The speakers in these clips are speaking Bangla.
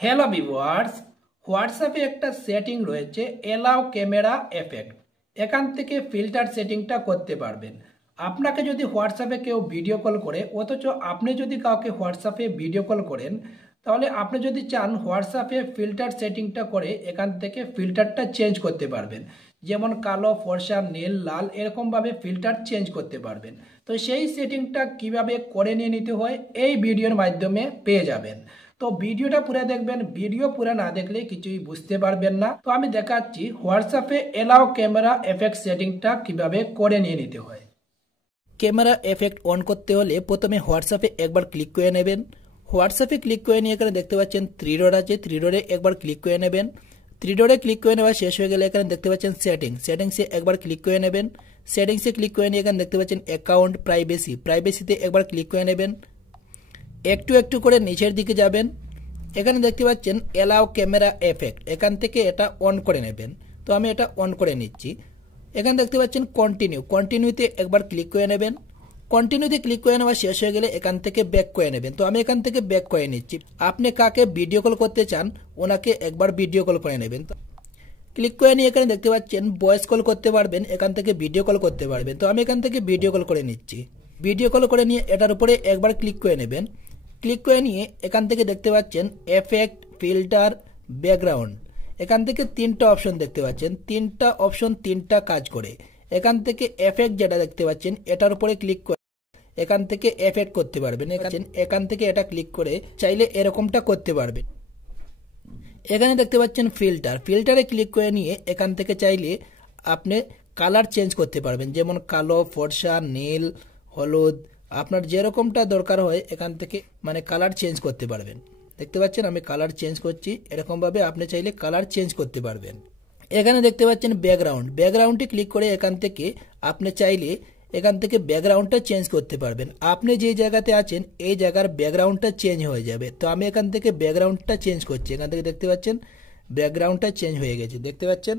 হ্যালো ভিউয়ার্স, হোয়াটসঅ্যাপে একটা সেটিং রয়েছে এলাও ক্যামেরা এফেক্ট। এখান থেকে ফিল্টার সেটিংটা করতে পারবেন। আপনাকে যদি হোয়াটসঅ্যাপে কেউ ভিডিও কল করে, অথচ আপনি যদি কাউকে হোয়াটসঅ্যাপে ভিডিও কল করেন, তাহলে আপনি যদি চান হোয়াটসঅ্যাপে ফিল্টার সেটিংটা করে এখান থেকে ফিল্টারটা চেঞ্জ করতে পারবেন। যেমন কালো, ফর্সা, নীল, লাল এরকমভাবে ফিল্টার চেঞ্জ করতে পারবেন। তো সেই সেটিংটা কিভাবে করে নিয়ে নিতে হয় এই ভিডিওর মাধ্যমে পেয়ে যাবেন। তো ভিডিওটা পুরো দেখবেন, ভিডিও পুরো না দেখলে কিছুই বুঝতে পারবেন না। তো আমি দেখাচ্ছি হোয়াটসঅ্যাপে এলাও ক্যামেরা এফেক্ট সেটিংটা কিভাবে করে নিয়ে নিতে হয়। ক্যামেরা এফেক্ট অন করতে হলে প্রথমে হোয়াটসঅ্যাপে একবার ক্লিক করে নেবেন। হোয়াটসঅ্যাপে ক্লিক করে নিয়ে এখানে দেখতে পাচ্ছেন থ্রি ডট আছে, থ্রি ডটে একবার ক্লিক করে নেবেন। থ্রি ডটে ক্লিক করে নেওয়া শেষ হয়ে গেলে এখানে দেখতে পাচ্ছেন সেটিংসে একবার ক্লিক করে নেবেন। সেটিংসে ক্লিক করে নিয়ে এখানে দেখতে পাচ্ছেন অ্যাকাউন্ট প্রাইভেসিতে একবার ক্লিক করে নেবেন। একটু একটু করে নিচের দিকে যাবেন। এখানে দেখতে পাচ্ছেন এলাও ক্যামেরা এফেক্ট, এখান থেকে এটা অন করে নেবেন। তো আমি এটা অন করে নিচ্ছি। এখানে দেখতে পাচ্ছেন কন্টিনিউতে একবার ক্লিক করে নেবেন। কন্টিনিউতে ক্লিক করে নেওয়া শেষ হয়ে গেলে এখান থেকে ব্যাক করে নেবেন। তো আমি এখান থেকে ব্যাক করে নিচ্ছি। আপনি কাকে ভিডিও কল করতে চান ওনাকে একবার ভিডিও কল করে নেবেন। তো ক্লিক করে নিয়ে এখানে দেখতে পাচ্ছেন ভয়েস কল করতে পারবেন, এখান থেকে ভিডিও কল করতে পারবেন। তো আমি এখান থেকে ভিডিও কল করে নিচ্ছি। ভিডিও কল করে নিয়ে এটার উপরে একবার ক্লিক করে নেবেন। ক্লিক করে নিয়ে এখান থেকে দেখতে পাচ্ছেন এফেক্ট, ফিল্টার, ব্যাকগ্রাউন্ড, এখান থেকে তিনটা অপশন দেখতে পাচ্ছেন। তিনটা অপশন তিনটা কাজ করে। এখান থেকে এফেক্ট যেটা দেখতে পাচ্ছেন এটার উপরে ক্লিক করে এখান থেকে এফেক্ট করতে পারবেন। এখান থেকে এটা ক্লিক করে চাইলে এরকমটা করতে পারবেন। এখানে দেখতে পাচ্ছেন ফিল্টারে ক্লিক করে নিয়ে এখান থেকে চাইলে আপনি কালার চেঞ্জ করতে পারবেন, যেমন কালো, ফর্সা, নীল, হলুদ, আপনার যেরকমটা দরকার হয় এখান থেকে কালার চেঞ্জ করতে পারবেন। দেখতে পাচ্ছেন আমি কালার চেঞ্জ করছি, এরকমভাবে আপনি চাইলে কালার চেঞ্জ করতে পারবেন। এখানে দেখতে পাচ্ছেন ব্যাকগ্রাউন্ডে ক্লিক করে এখান থেকে আপনি চাইলে এখান থেকে ব্যাকগ্রাউন্ডটা চেঞ্জ করতে পারবেন। আপনি যে জায়গাতে আছেন এই জায়গার ব্যাকগ্রাউন্ডটা চেঞ্জ হয়ে যাবে। তো আমি এখান থেকে ব্যাকগ্রাউন্ডটা চেঞ্জ করছি। এখান থেকে দেখতে পাচ্ছেন ব্যাকগ্রাউন্ডটা চেঞ্জ হয়ে গেছে। দেখতে পাচ্ছেন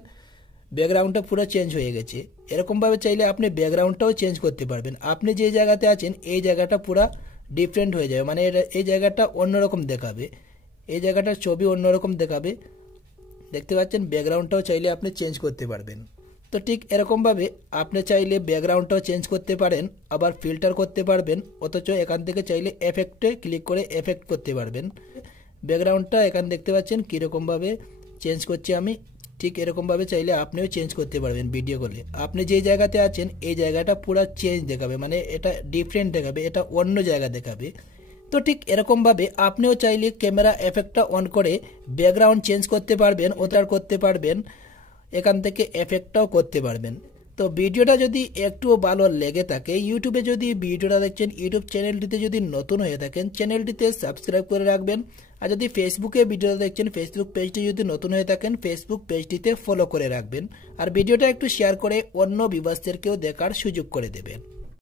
ব্যাকগ্রাউন্ডটা পুরো চেঞ্জ হয়ে গেছে। এরকমভাবে চাইলে আপনি ব্যাকগ্রাউন্ডটাও চেঞ্জ করতে পারবেন। আপনি যে জায়গাতে আছেন এই জায়গাটা পুরো ডিফারেন্ট হয়ে যাবে, এই জায়গাটা অন্যরকম দেখাবে, এই জায়গাটার ছবি অন্যরকম দেখাবে। দেখতে পাচ্ছেন ব্যাকগ্রাউন্ডটাও চাইলে আপনি চেঞ্জ করতে পারবেন। তো ঠিক এরকমভাবে আপনি চাইলে ব্যাকগ্রাউন্ডটাও চেঞ্জ করতে পারেন, আবার ফিল্টার করতে পারবেন, অথচ এখান থেকে চাইলে এফেক্টে ক্লিক করে এফেক্ট করতে পারবেন। ব্যাকগ্রাউন্ডটা এখানে দেখতে পাচ্ছেন কীরকমভাবে চেঞ্জ করছি আমি, ঠিক এরকমভাবে চাইলে আপনিও চেঞ্জ করতে পারবেন। ভিডিও কলে আপনি যে জায়গাতে আছেন এই জায়গাটা পুরো চেঞ্জ দেখাবে, এটা ডিফারেন্ট দেখাবে, এটা অন্য জায়গা দেখাবে। তো ঠিক এরকমভাবে আপনিও চাইলে ক্যামেরা এফেক্টটা অন করে ব্যাকগ্রাউন্ড চেঞ্জ করতে পারবেন, ওটার করতে পারবেন, এখান থেকে এফেক্টটাও করতে পারবেন। তো ভিডিওটা যদি একটুও ভালো লেগে থাকে, ইউটিউবে যদি ভিডিওটা দেখছেন, ইউটিউব চ্যানেলটিতে যদি নতুন হয়ে থাকেন চ্যানেলটিতে সাবস্ক্রাইব করে রাখবেন। আর যদি ফেসবুকে ভিডিওটা দেখছেন, ফেসবুক পেজটি যদি নতুন হয়ে থাকেন ফেসবুক পেজটিতে ফলো করে রাখবেন। আর ভিডিওটা একটু শেয়ার করে অন্য ভিউয়ার্সদেরকেও দেখার সুযোগ করে দেবেন।